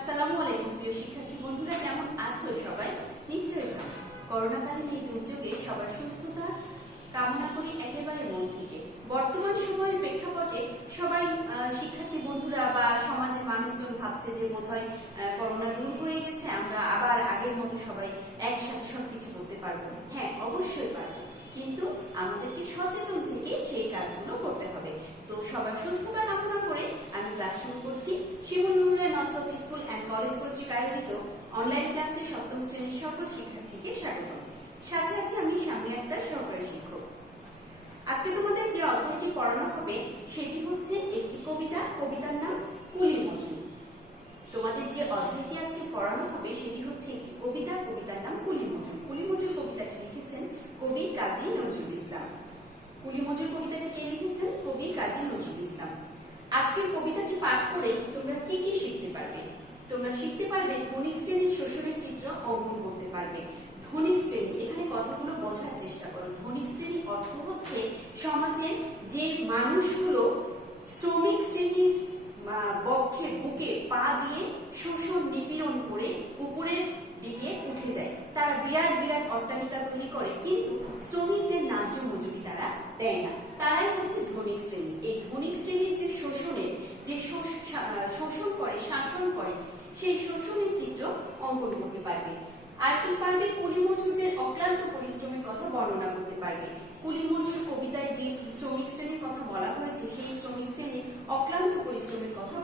আসসালামু আলাইকুম প্রিয় শিক্ষার্থী বন্ধুরা, কেমন আছো সবাই? নিশ্চয়ই ভালো। করোনাকালীন এই দুর্যোগে সবার সুস্থতা কামনা করি একেবারে মন থেকে। বর্তমান সময়ের প্রেক্ষাপটে সবাই শিক্ষার্থী বন্ধুরা বা সমাজের মানুষজন ভাবছে যে বোধহয় করোনা দূর হয়ে গেছে, আমরা আবার আগের মতো সবাই একসাথে সবকিছু করতে পারবো। হ্যাঁ, অবশ্যই পারবো, কিন্তু আমাদেরকে সচেতন থেকে সেই কাজগুলো করতে হবে। তো সবার সুস্থতা কামনা করে আমি ক্লাস শুরু করছি। Shimul Nurullah north south school and college কর্তৃক আয়োজিত অনলাইন ক্লাসে সপ্তম শ্রেণীর সকল শিক্ষার্থীকে স্বাগত। সাথে আছে আমি শামিয়া আক্তার, সহকারী শিক্ষক। আজকে তোমাদের যে অধ্যায়টি পড়ানো হবে সেটি হচ্ছে একটি কবিতা। কবিতার নাম কুলি মজুর। তোমাদের যে অধ্যায়টি আজকে পড়ানো হবে সেটি হচ্ছে একটি কবিতা। কবিতার নাম কুলি মজুর। কুলি মজুর কবিতাটি লিখেছেন কবি কাজী নজরুল ইসলাম। কুলি মজুর কবিতাটি কে লিখেছেন? কবি কাজী নজরুল ইসলাম। আজকের কবিতাটি পাঠ করে তোমরা কি কি শিখতে পারবে? তোমরা শিখতে পারবে ধনিক শ্রেণীর শোষণের চিত্র অঙ্কন করতে পারবে। ধনিক শ্রেণী, এখানে কথাগুলো বোঝার চেষ্টা করো। ধনিক শ্রেণীর অর্থ হচ্ছে সমাজের যে মানুষগুলো শ্রমিক শ্রেণীর বক্ষের বুকে পা দিয়ে শোষণ নিপীড়ন করে উপরের দিকে উঠে যায়। তারা বিরাট বিরাট অট্টালিকা তৈরি করে, কিন্তু শ্রমিকদের ন্যায্য মজুরি তারা দেয় না। তারাই হচ্ছে ধনিক শ্রেণী। এই ধনিক শ্রেণীর যে শোষণের যে শোষণ করে, শাসন করে, সেই শোষণের চিত্র অঙ্কন করতে পারবে। আর কি পারবে? কুলি মজুরদের অক্লান্ত পরিশ্রমের কথা বর্ণনা করতে পারবে। কুলি মজুর কবিতায় যে শ্রমিক শ্রেণীর কথা বলা হয়েছে সেই শ্রমিক শ্রেণীর অক্লান্ত পরিশ্রমের কথা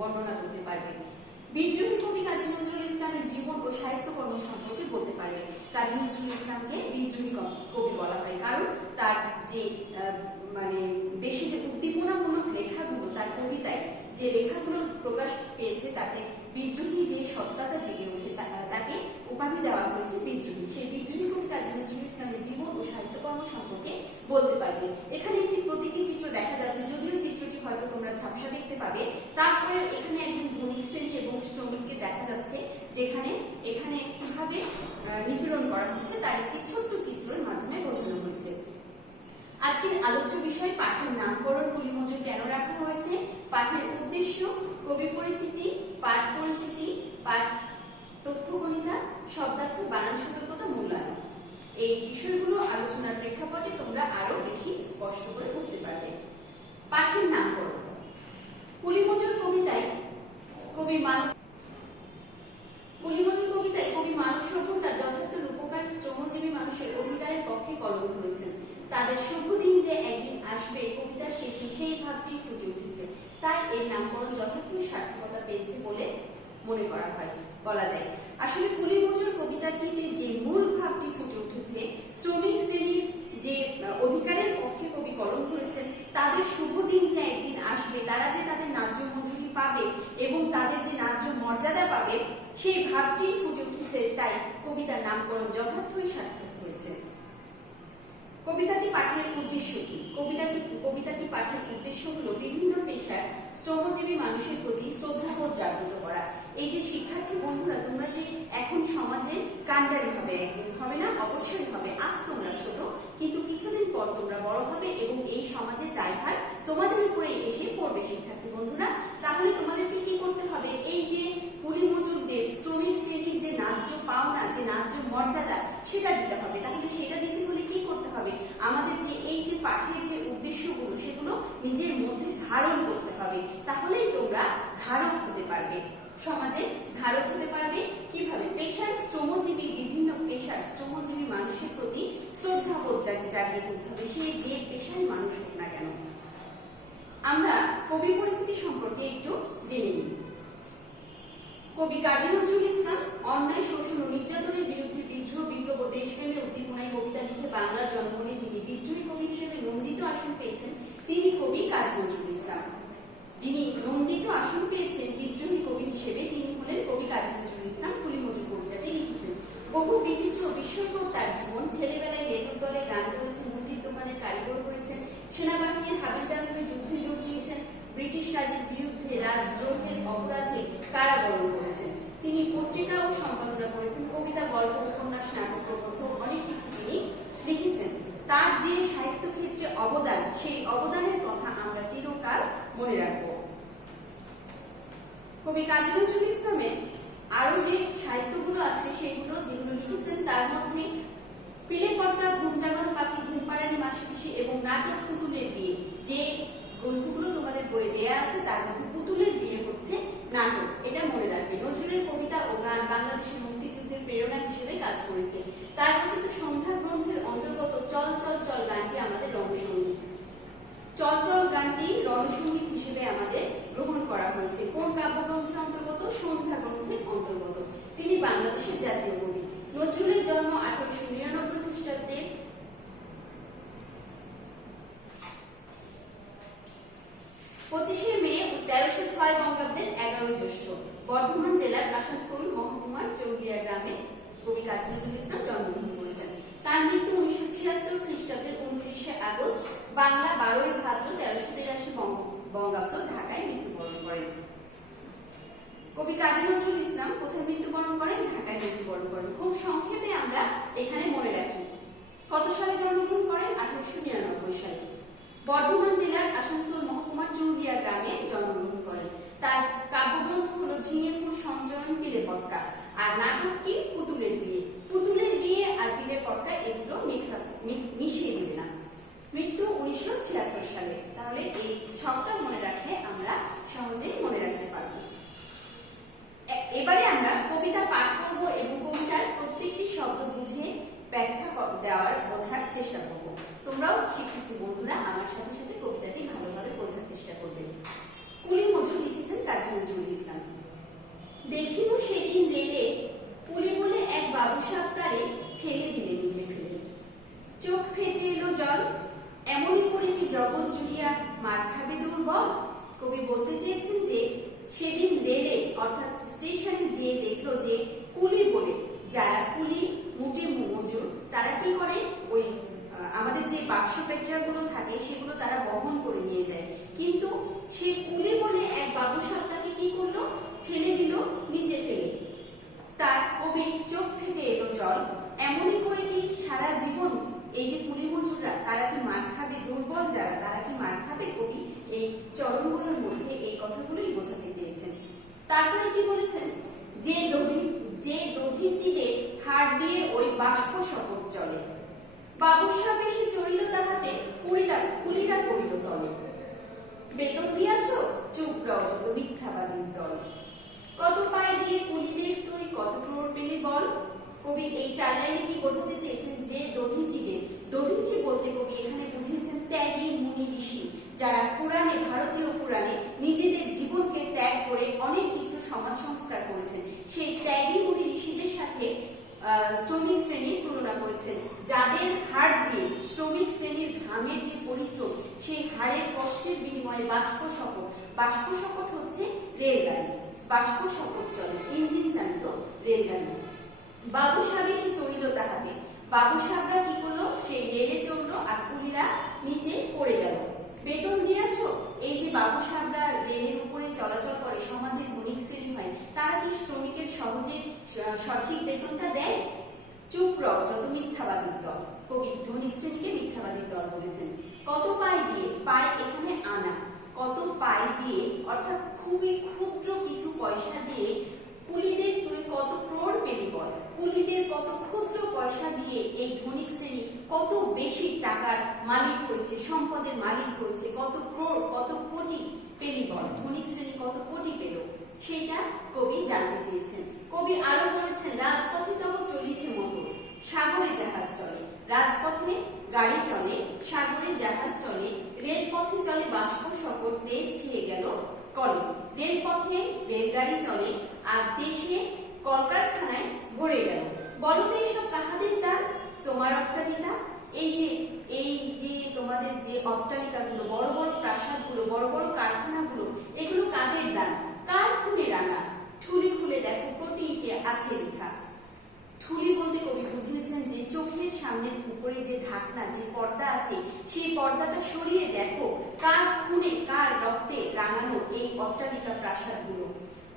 বর্ণনা করতে পারবে। বিদ্রোহী কবি কাজী নজরুল ইসলামের জীবন ও সাহিত্যকর্ম সম্পর্কে বলতে পারবে। কাজী নজরুল ইসলামকে বিদ্রোহী কবি বলা হয়, কারণ তার যে দেশে যে উদ্দীপনামূলক লেখাগুলো, তার কবিতায় যে লেখাগুলো প্রকাশ পেয়েছে তাতে বিদ্রোহী যে সত্তাটা জেগে ওঠে, তাকে উপাধি দেওয়া হয়েছে বিদ্রোহী। সেই বিদ্রোহী কবি কাজী নজরুল ইসলামের জীবন ও সাহিত্যকর্ম সম্পর্কে বলতে পারবে। এখানে একটি প্রতীকী চিত্র দেখা যাচ্ছে, যদিও চিত্রটি হয়তো তোমরা ঝাপসা দেখতে পাবে। তারপরে এখানে একজন ধনিক শ্রেণী এবং শ্রমিককে দেখা যাচ্ছে, যেখানে এখানে কিভাবে নিপীড়ন করা হচ্ছে তার একটি ছোট্ট চিত্রের মাধ্যমে বোঝানো হয়েছে। আজকের আলোচ্য বিষয় পাঠের নামকরণ। কুলি মজুর কেন রাখা হয়েছে, পাঠের উদ্দেশ্য, কবি পরিচিতি, পাঠ পরিচিতি, পাঠ তথ্য গণিতা, শব্দার্থ, বানান সতর্কতা, মূল্যায়ন। এই বিষয়গুলো আলোচনার প্রেক্ষাপটে তোমরা আরো বেশি স্পষ্ট করে বুঝতে পারবে। পাঠের নামকরণ। কুলি মজুর কবিতায় কবি মানব সভ্যতার যথার্থ রূপকার শ্রমজীবী মানুষের অধিকারের পক্ষে কলম ধরেছেন। তাদের শুভ দিন যে একদিন আসবে, কবিতার শেষে সেই ভাবটি ফুটে উঠেছে। তাই এর নামকরণ যথার্থ সার্থকতা পেয়েছে বলে মনে করা হয়, বলা যায়। আসলে কুলি মজুর কবিতাটিতে যে মূল ভাবটি ফুটে উঠেছে, শ্রমিক শ্রেণীর যে অধিকারের পক্ষে কবি কলম ধরেছেন, তাদের শুভ দিন যে একদিন আসবে, তারা যে তাদের ন্যায্য মজুরি পাবে এবং তাদের যে ন্যায্য মর্যাদা পাবে, সেই ভাবটি ফুটে উঠেছে। তাই কবিতার নামকরণ যথার্থই সার্থক হয়েছে। কবিতাটি পাঠের উদ্দেশ্য কি? কবিতাটি পাঠের উদ্দেশ্য হলো বিভিন্ন পেশার শ্রমজীবী মানুষের প্রতি শ্রদ্ধাবোধ জাগ্রত করা। এই যে শিক্ষার্থী বন্ধুরা, তোমরা যে এখন সমাজে কাণ্ডারি হবে, একদিন হবে না? অবশ্যই হবে। আজ তোমরা ছোট, কিন্তু কিছুদিন পর তোমরা বড় হবে এবং এই সমাজের দায়ভার তোমাদের উপরে এসে পড়বে শিক্ষার্থী বন্ধুরা। তাহলে তোমাদেরকে কি করতে হবে? এই যে কুলি মজুরদের, শ্রমিক শ্রেণীর যে ন্যায্য পাওনা, যে ন্যায্য মর্যাদা, সেটা দিতে হবে। তাহলে সেটা দিতে হলে কি করতে হবে? আমাদের যে এই যে পাঠের যে উদ্দেশ্যগুলো, সেগুলো নিজের মধ্যে ধারণ করতে হবে। তাহলেই তোমরা ধারক হতে পারবে, সমাজে ধারক হতে পারবে। কিভাবে? পেশার শ্রমজীবী, বিভিন্ন পেশার শ্রমজীবী মানুষের প্রতি শ্রদ্ধাবোধ জাগিয়ে তুলতে হবে, সে যে পেশার মানুষ হোক না কেন। আমরা কবি পরিচিতি সম্পর্কে একটু জেনে নিই। কবি কাজী নজরুল ইসলাম অন্যায়, শোষণ ও নির্যাতনের বিরুদ্ধে বিদ্রোহ, বিপ্লব ও দেশপ্রেমের উদ্দীপনায় কবিতা লিখে বাংলার জনগণে যিনি বিদ্রোহী কবি হিসেবে নন্দিত আসন পেয়েছেন, তিনি কবি কাজী নজরুল ইসলাম। যিনি নন্দিত আসন পেয়েছেন বিদ্রোহী কবি হিসেবে, তিনি হলেন কবি কাজী নজরুল ইসলাম। কুলি মজুর কবিতাটি লিখেছেন। বহু বিচিত্র ও বিস্ময়কর তার জীবন। ছেলেবেলায় লেখক দলে গান করেছেন, মুদির দোকানে কারিগর হয়েছেন, সেনাবাহিনীর হাবিলদার হয়ে যুদ্ধে যোগ দিয়েছেন, ব্রিটিশ রাজের বিরুদ্ধে রাজদ্রোহের অপরাধে কারাবরণ করেছেন। তিনি পত্রিকা ও সম্পাদনা করেছেন, কবিতা, গল্প, উপন্যাস, নাটক, প্রবন্ধ, অনেক কিছু তিনি লিখেছেন। তার যে সাহিত্য ক্ষেত্রে অবদান, সেই অবদানের কথা আমরা চিরকাল মনে রাখবো। কবি কাজী নজরুল ইসলামের আরো যে সাহিত্যগুলো আছে সেগুলো যেগুলো লিখেছেন তার মধ্যে পিলে পটকা, ঘুম জাগানো পাখি, ঘুম পাড়ানি মাসিপিসি এবং নাটক পুতুলের বিয়ে, যে গ্রন্থগুলো তোমাদের বইয়ে দেয়া আছে তার মধ্যে পুতুলের বিয়ে হচ্ছে নাটক, এটা মনে রাখবে। নজরুলের কবিতা ও গান বাংলাদেশের মুক্তিযুদ্ধের প্রেরণা হিসেবে কাজ করেছে। তার রচিত সন্ধ্যা গ্রন্থের অন্তর্গত চল চল চল গানটি আমাদের রণসঙ্গীত, চল চল গানটি রণসঙ্গীত হিসেবে আমাদের গ্রহণ করা হয়েছে। কোন কাব্যগ্রন্থের অন্তর্গত? সন্ধ্যা গ্রন্থের অন্তর্গত। তিনি বাংলাদেশের জাতীয় কবি। নজরুলের জন্ম 1899 খ্রিস্টাব্দে 25শে মে 1306 বঙ্গাব্দের 11 জ্যৈষ্ঠ বর্ধমান জেলার আসানসোল মহকুমার চৌরিয়া গ্রামে কবি কাজী নজরুল ইসলাম জন্মগ্রহণ করেছেন। তার মৃত্যু 1976 খ্রিস্টাব্দের 29শে আগস্ট, বাংলা 12ই ভাদ্র 1383 বঙ্গাব্দ, ঢাকায় মৃত্যুবরণ করেন। কবি কাজী নজরুল ইসলাম কোথায় মৃত্যুবরণ করেন? ঢাকায় মৃত্যুবরণ করেন। খুব সংক্ষেপে আমরা এখানে মনে রাখি কত সালে জন্মগ্রহণ করেন? 1899 সালে বর্ধমান জেলার আসানসোল মহকুমার চৌরিয়া গ্রামে জন্মগ্রহণ করেন। তার কাব্যগ্রন্থ হলো ঝিঙে ফুল সঞ্চয়ন, পিলে পটকা, আর নাটক কি? পুতুলের বিয়ে। পুতুলের বিয়ে আর পিলে পটকা এগুলো মিশিয়ে দিবে না। মৃত্যু 1976 সালে। তাহলে এই ছকটা মনে রাখলে আমরা সহজেই মনে রাখতে পারবো। এবারে আমরা কবিতা পাঠ করব এবং কবিতার প্রত্যেকটি শব্দ বুঝে ব্যাখ্যা দেওয়ার বোঝার চেষ্টা করব। তোমরাও শিক্ষার্থী বন্ধুরা আমার সাথে সাথে কবিতাটি ভালোভাবে বোঝার চেষ্টা করবে। কুলি মজুর লিখেছেন কাজী নজরুল ইসলাম। দেখিব সেদিন রেলে পুলি বলে এক বাবু সাপটারে ঠেলে দিলে নিচে ফেলে, চোখ ফেটে এলো জল, এমনই করে কি জগৎ জুড়িয়া মার খাবে দুর্বল। কবি বলতে চেয়েছেন যে সেদিন রেলে অর্থাৎ স্টেশনে যেয়ে দেখলো যে কুলি বলে যারা কুলি মুটে মজুর তারা কি করে, ওই আমাদের যে বাক্স পেট্রাগুলো থাকে সেগুলো তারা বহন করে নিয়ে যায়, কিন্তু সে কুলি বলে এক বাবু সাপটাকে কি করলো? ঠেলে দিল নিচে ফেলে। তার কবি চোখ ফেটে এলো জল, এমনই করে কি সারা জীবন এই যে কুলি মজুররা তারা কি মার খাবে, দুর্বল যারা তারা কি মার খাবে? কবি এই চরণগুলোর মধ্যে এই কথাগুলোই বোঝাতে চেয়েছেন। তারপরে কি বলেছেন? যে দধি চিরে হাড় দিয়ে ওই বাষ্প শপথ চলে, বাবুসা বেশি চড়িল তাহাতে কুলিরা পড়িল তলে, বেতন দিয়াছ চুপ রও যত মিথ্যাবাদীর দল, কত পায়ে দিয়ে কুলিদের তুই কত ক্রোড় পেলে বল। কবি এই চার লাইনে কি বোঝাতে চেয়েছেন? যে দধিচি বলতে কবি এখানে বুঝিয়েছেন ত্যাগী মুনি ঋষি, যারা পুরাণে, ভারতীয় পুরাণে নিজেদের জীবনকে ত্যাগ করে অনেক কিছু সমাজ সংস্কার করেছেন। সেই ত্যাগী মুনি ঋষিদের সাথে শ্রমিক শ্রেণীর তুলনা করেছেন, যাদের হাড় দিয়ে শ্রমিক শ্রেণীর ঘামের যে পরিশ্রম সেই হাড়ের কষ্টের বিনিময়ে বাষ্প শকট হচ্ছে রেলগাড়ি, বাষ্প শকট চলে ইঞ্জিন চালিত রেলগাড়ি। বাবু সাহেব এসে চড়িল তাহাতে, বাবু সাহেবরা কি করলো? সেই রেলে চড়লো আর কুলিরা নিচে পড়ে গেল। বেতন দিয়েছ? এই যে বাবু সাহেবরা রেলের উপরে চলাচল করে, সমাজে ধনিক শ্রেণী হয়, তারা কি শ্রমিকের সহজে সঠিক বেতনটা দেয়? চুপ রও যত মিথ্যাবাদীর দল। কবি ধনিক শ্রেণীকে মিথ্যাবাদীর দল বলেছেন। কত পায় দিয়ে, পায় এখানে আনা, কত পায় দিয়ে অর্থাৎ খুবই ক্ষুদ্র কিছু পয়সা দিয়ে কুলিদের তুই কত ক্রোড় পেলি বল। কুলিদের কত ক্ষুদ্র পয়সা দিয়ে এই ধনিক শ্রেণী কত বেশি টাকার মালিক হয়েছে, সম্পদের মালিক হয়েছে, কত ক্রোড় কত কোটি পেলি বল। ধনিক শ্রেণী কত কোটি পেল সেটা কবি জানতে চেয়েছেন। কবি আরো বলেছেন রাজপথে তব চলিছে মোটর, সাগরে জাহাজ চলে। রাজপথে গাড়ি চলে, সাগরে জাহাজ চলে, রেলপথে চলে বাষ্প শকট, দেশ ছিঁড়ে গেল কলে। রেলপথে রেলগাড়ি চলে আর দেশে কলকারখানায় ভরে গেল। বলো তো এইসব কাহাদের দান? তোমার অট্টালিকা, এই যে তোমাদের যে অট্টালিকাগুলো, বড় বড় প্রাসাদগুলো, বড় বড় কারখানাগুলো, এগুলো কাদের দান? কার খুলে রাঙা? ঠুলি খুলে দেখো প্রতীকে আছে লেখা। ঠুলি বলতে কবি বুঝিয়েছেন যে চোখের সামনের উপরে যে ঢাকনা, যে পর্দা আছে, সেই পর্দাটা সরিয়ে দেখো কার খুনে, কার রক্তে রাঙানো এই অট্টালিকা প্রাসাদগুলো।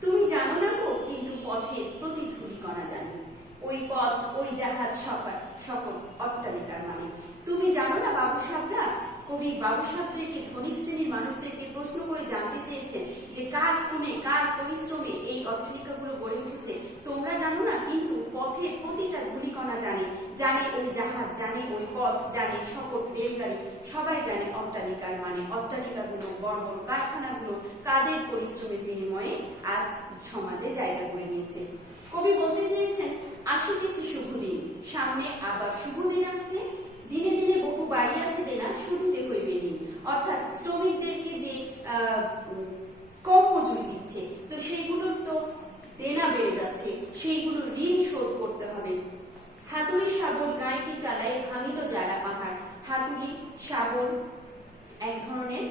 তুমি জানো না গো, কিন্তু পথের প্রতি ধূলি কণা জানে। ওই পথ, ওই জাহাজ, সকল অট্টালিকার মানে। তুমি জানো না বাবু সাহেবরা? কবি বাবু সাহেবদেরকে, ধনিক শ্রেণীর মানুষদেরকে প্রশ্ন করে জানতে চেয়েছেন যে কার খুনে, কার পরিশ্রমে এই অট্টালিকাগুলো গড়ে উঠেছে তোমরা জানো না, কিন্তু পথের প্রতিটা ধূলিকণা জানে, জানে ওই জাহাজ, জানে ওই পথ, জানে সকল রেলগাড়ি, সবাই জানে অট্টালিকার মানে। অট্টালিকাগুলো, বড় বড় কারখানাগুলো কাদের পরিশ্রমের বিনিময়ে আজ সমাজে জায়গা করে নিয়েছে। কবি বলতে চেয়েছেন, আসিতেছে শুভ দিন, সামনে আবার শুভ দিন আসছে, দিনে দিনে বহু বাড়ি আছে দেনা, শুধুতে হইবে দিন। অর্থাৎ শ্রমিকদেরকে যে কম মজুরি দিচ্ছে, তো সেইগুলোর তো দেনা বেড়ে যাচ্ছে, সেইগুলো ঋণ শোধ করতে হবে। হাতুড়ি শাবল গাইতি চালায় ভাঙিল যারা পাহাড়। হাতুড়ি শাবল এক ধরনের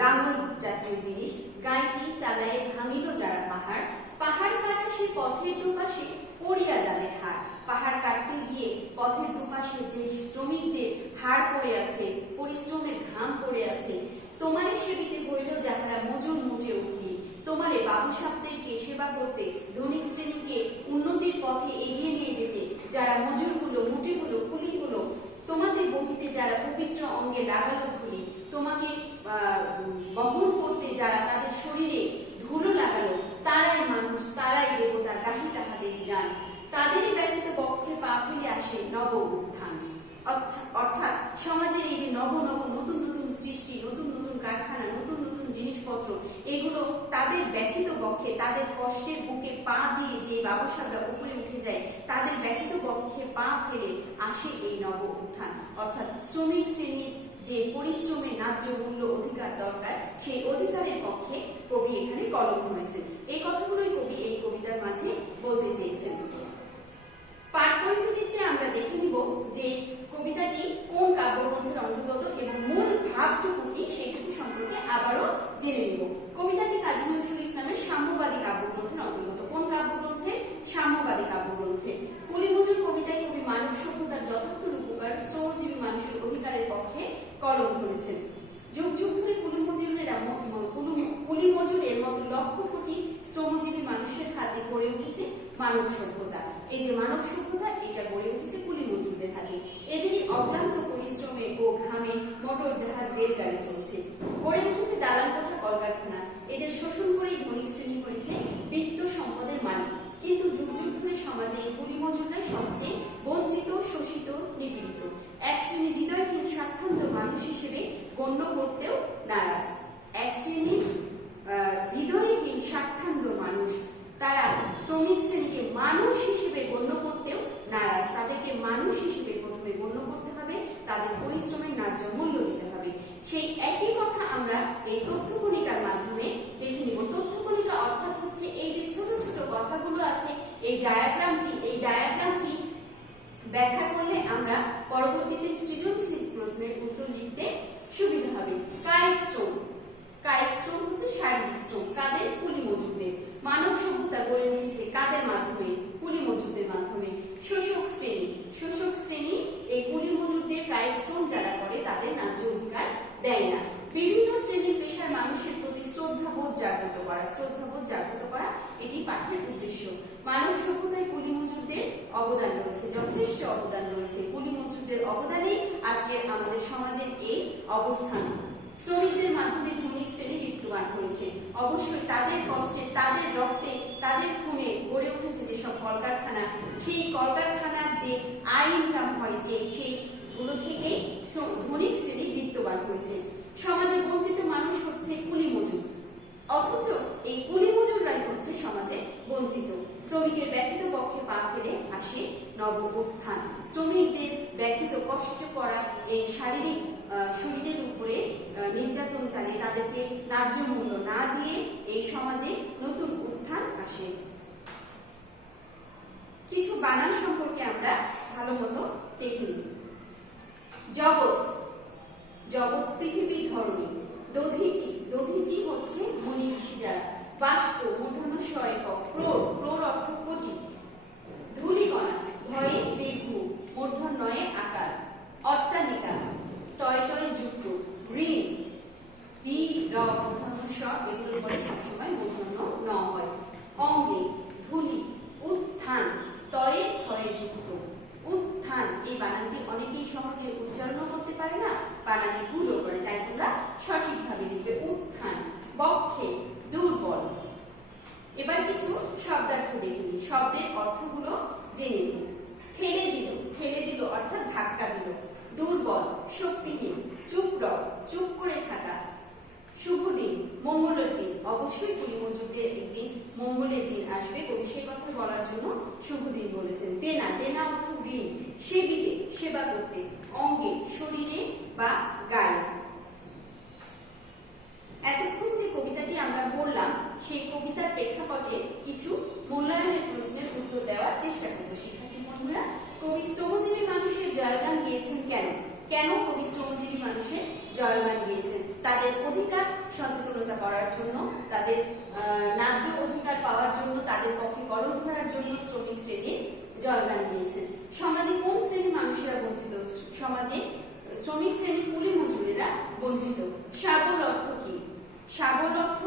লাঙল জাতীয় জিনিস, গাইতি চালায় ভাঙিল যারা পাহাড়। পাহাড় কাটা সে পথের দুপাশে পড়িয়া যাদের হাড়। পাহাড় কাটতে গিয়ে পথের দুপাশে যে শ্রমিকদের হাড় পড়ে আছে, পরিশ্রমের ঘাম পড়ে আছে, তোমারে সেবিতে হইল যাহারা মজুর মুঠে উঠলি। তোমারে বাবুসাবদেরকে সেবা করতে, ধনিক শ্রেণীকে উন্নতির পথে এগিয়ে নিয়ে যেতে যারা মজুরগুলো, মুঠিগুলো, কুলিগুলো, তোমাদের বহিতে যারা পবিত্র অঙ্গে লাগালো ধুলি, তোমাকে বহন করতে যারা তাদের শরীরে ধুলো লাগালো, তারাই মানুষ, তারাই দেবতা, গাহি তাহাদেরই গান। তাদেরই ব্যথিত পক্ষে পা ফেলে আসে নব উত্থান। অর্থাৎ সমাজের এই যে নব নব নতুন নতুন সৃষ্টি, নতুন নতুন কারখানা, নতুন নতুন জিনিসপত্র, এগুলো তাদের ব্যথিত পক্ষে, তাদের কষ্টের বুকে পা দিয়ে যে ব্যবসাটা উপরে উঠে যায়, তাদের ব্যথিত পক্ষে পা ফেলে আসে এই নব উত্থান। অর্থাৎ শ্রমিক শ্রেণীর যে পরিশ্রমের ন্যায্য মূল্য অধিকার দরকার, সেই অধিকারের পক্ষে কবি এখানে কলম ধরেছেন। এই কথাগুলোই কবি এই কবিতার মাঝে বলতে চেয়েছেন। পাঠ পরিচিতিতে আমরা দেখে নিব যে কবিতাটি কোন কাব্যগ্রন্থের অন্তর্গত এবং মূল ভাবটুকু কি সেইটুকু সম্পর্কে আবারও জেনে নিব। কবিতাটি কাজী নজরুল ইসলামের সাম্যবাদী কাব্যগ্রন্থের অন্তর্গত। কোন কাব্যগ্রন্থে? সাম্যবাদী কাব্যগ্রন্থে। কুলি মজুর কবিতায় কবি মানব সভ্যতার যথার্থ রূপকার শ্রমজীবী মানুষের অধিকারের পক্ষে কলম ধরেছেন। যুগ যুগ ধরে কুলি মজুরের মতো লক্ষ কোটি শ্রমজীবী মানুষের হাতে গড়ে উঠেছে মানব সভ্যতা। এই যে মানব সভ্যতা, এটা গড়ে উঠেছে কুলি মজুরদের হাতে। এদেরই অক্লান্ত পরিশ্রমে ও ঘামে মোটর জাহাজ, রেলগাড়ি চলছে। গড়ে উঠেছে দালান কোঠা, কলকারখানা। এদের শোষণ করেই ধনিক শ্রেণী হয়েছে বৃত্ত সম্পদের মালিক। কিন্তু যুগ যুগ ধরে সমাজে এই কুলি মজুররাই সবচেয়ে বঞ্চিত, শোষিত, নিপীড়িত। এক শ্রেণীর হৃদয়হীন স্বার্থান্ত মানুষ হিসেবে গণ্য করতেও নারাজ। এক শ্রেণীর হৃদয়হীন স্বার্থান্ত মানুষ, তারা শ্রমিক শ্রেণীকে মানুষ হিসেবে গণ্য করতেও নারাজ। তাদেরকে মানুষ হিসেবে প্রথমে গণ্য করতে হবে, তাদের পরিশ্রমের ন্যায্য মূল্য দিতে হবে। সেই একই কথা আমরা এই তথ্যকণিকার মাধ্যমে দেখে নিব। তথ্যকণিকা অর্থাৎ হচ্ছে এই যে ছোট ছোট কথাগুলো আছে, এই ডায়াগ্রামটি ব্যাখ্যা করলে আমরা পরবর্তীতে সৃজনশীল প্রশ্নের উত্তর লিখতে সুবিধা হবে। কায়িক শ্রম, কায়িক শ্রম হচ্ছে শারীরিক শ্রম। কাদের? কুলি মজুরদের। মানব সভ্যতা গড়ে উঠেছে কাদের মাধ্যমে? কুলি মজুরদের মাধ্যমে। শোষক শ্রেণী, শোষক শ্রেণী এই কুলি মজুরদের কায়িক শ্রম যারা করে তাদের ন্যায্য অধিকার দেয় না। বিভিন্ন শ্রেণীর পেশার মানুষের প্রতি শ্রদ্ধাবোধ জাগ্রত করা, শ্রদ্ধাবোধ জাগ্রত করা এটি পাঠের উদ্দেশ্য। মানব সভ্যতায় কুলি মজুরদের অবদান রয়েছে, যথেষ্ট অবদান রয়েছে। কুলি মজুরদের অবদানেই আজকের আমাদের সমাজের এই অবস্থান। শ্রমিকদের মাধ্যমে ধনিক শ্রেণী বিত্তবান হয়েছে। অবশ্যই তাদের কষ্টে, তাদের রক্তে, তাদের খুনে গড়ে উঠেছে যেসব কলকারখানা, সেই কলকারখানার যে আয় ইনকাম হয়, যে সেইগুলো থেকেই ধনিক শ্রেণী বিত্তবান হয়েছে। সমাজে বঞ্চিত মানুষ হচ্ছে কুলি মজুর, অথচ এই কুলি মজুররাই হচ্ছে সমাজে বঞ্চিত। শ্রমিকের ব্যথিত পক্ষে পা ফেলে আসে নব উত্থান। শ্রমিকদের ব্যথিত, কষ্ট করা এই শারীরিক শরীরের উপরে নির্যাতন চালিয়ে তাদেরকে ন্যায্য মূল্য না দিয়ে এই সমাজে নতুন উত্থান আসে। কিছু বানান সম্পর্কে আমরা ভালো মতো দেখে নিই। জগৎ, জগৎ পৃথিবী, ধরণী। দধিচি, দধিচি হচ্ছে মনি ঋষি যারা। বাষ্প, মূর্ধন্য ষ একক। ক্রোড়, ক্রোড় অর্থ কোটি। ধূলিকণা, ধয়ে দীর্ঘ, মূর্ধন্যয়ে আকার। অট্টালিকা, টয় টয় যুক্ত। ঋণ, হি র মূর্ধন্য ষ, এগুলোর পরে সবসময় শব্দের অর্থগুলো জেনে নিন। ঠেলে দিল, ঠেলে দিল অর্থাৎ ধাক্কা দিল। দুর্বল, শক্তিহীন। চুপ রও, চুপ করে থাকা। শুভ দিন, মঙ্গলের দিন। অবশ্যই কুলি মজুরদের একদিন মঙ্গলের দিন আসবে, কবি সেই কথা বলার জন্য শুভ দিন বলেছেন। দেনা, দেনা অর্থ ঋণ। সেবিতে, সেবা করতে। অঙ্গে, শরীরে বা গায়ে। এতক্ষণ যে কবিতাটি আমরা বললাম সেই কবিতার প্রেক্ষাপটে কিছু মূল্যায়নের প্রশ্নের উত্তর দেওয়ার চেষ্টা করব শিক্ষার্থী বন্ধুরা। কবি শ্রমজীবী মানুষের জয়গান গেয়েছেন কেন? কেন কবি শ্রমজীবী মানুষের জয়গান গেয়েছেন? তাদের অধিকার সচেতনতা করার জন্য, তাদের ন্যায্য অধিকার পাওয়ার জন্য, তাদের পক্ষে গড়ন ধরার জন্য শ্রমিক শ্রেণীর জয়গান গিয়েছেন। সমাজে কোন শ্রেণীর মানুষেরা বঞ্চিত? সমাজে শ্রমিক শ্রেণীর কুলি মজুরেরা বঞ্চিত। শাবল অর্থ কি? শাবল অর্থ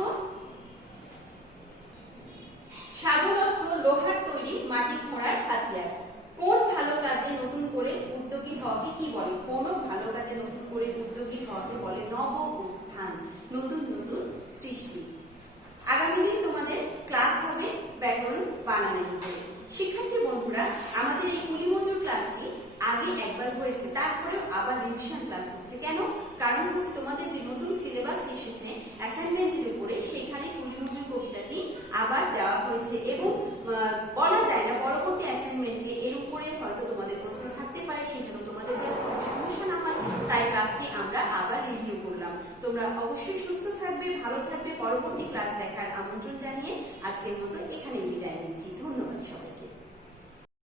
লোহার তৈরি মাটি খোঁড়ার হাতিয়ার। কোন ভালো কাজে নতুন করে উদ্যোগী হওয়াকে কি বলে? কোন ভালো কাজে নতুন করে উদ্যোগী হওয়াকে বলে নব উত্থান, নতুন নতুন সৃষ্টি। আগামী দিন তোমাদের ক্লাস হবে ব্যাকরণ বানানের উপরে। শিক্ষার্থী বন্ধুরা, আমাদের এই কুলি মজুর ক্লাসটি আগে একবার হয়েছে, তারপরে আবার রিভিশন ক্লাস হচ্ছে। কেন? কারণ হচ্ছে তোমাদের যে নতুন সিলেবাস এসেছে অ্যাসাইনমেন্টের উপরে, সেখানে কুলি মজুর কবিতাটি আবার দেওয়া হয়েছে এবং বলা যায় না পরবর্তী অ্যাসাইনমেন্টে এর উপরে হয়তো তোমাদের প্রশ্ন থাকতে পারে। সেই জন্য তোমাদের যেন কোনো সমস্যা না হয় তাই ক্লাসটি আমরা আবার রিভিউ করলাম। তোমরা অবশ্যই সুস্থ থাকবে, ভালো থাকবে। পরবর্তী ক্লাস দেখার আমন্ত্রণ জানিয়ে আজকের মতো এখানেই বিদায় নিচ্ছি। ধন্যবাদ সবাই।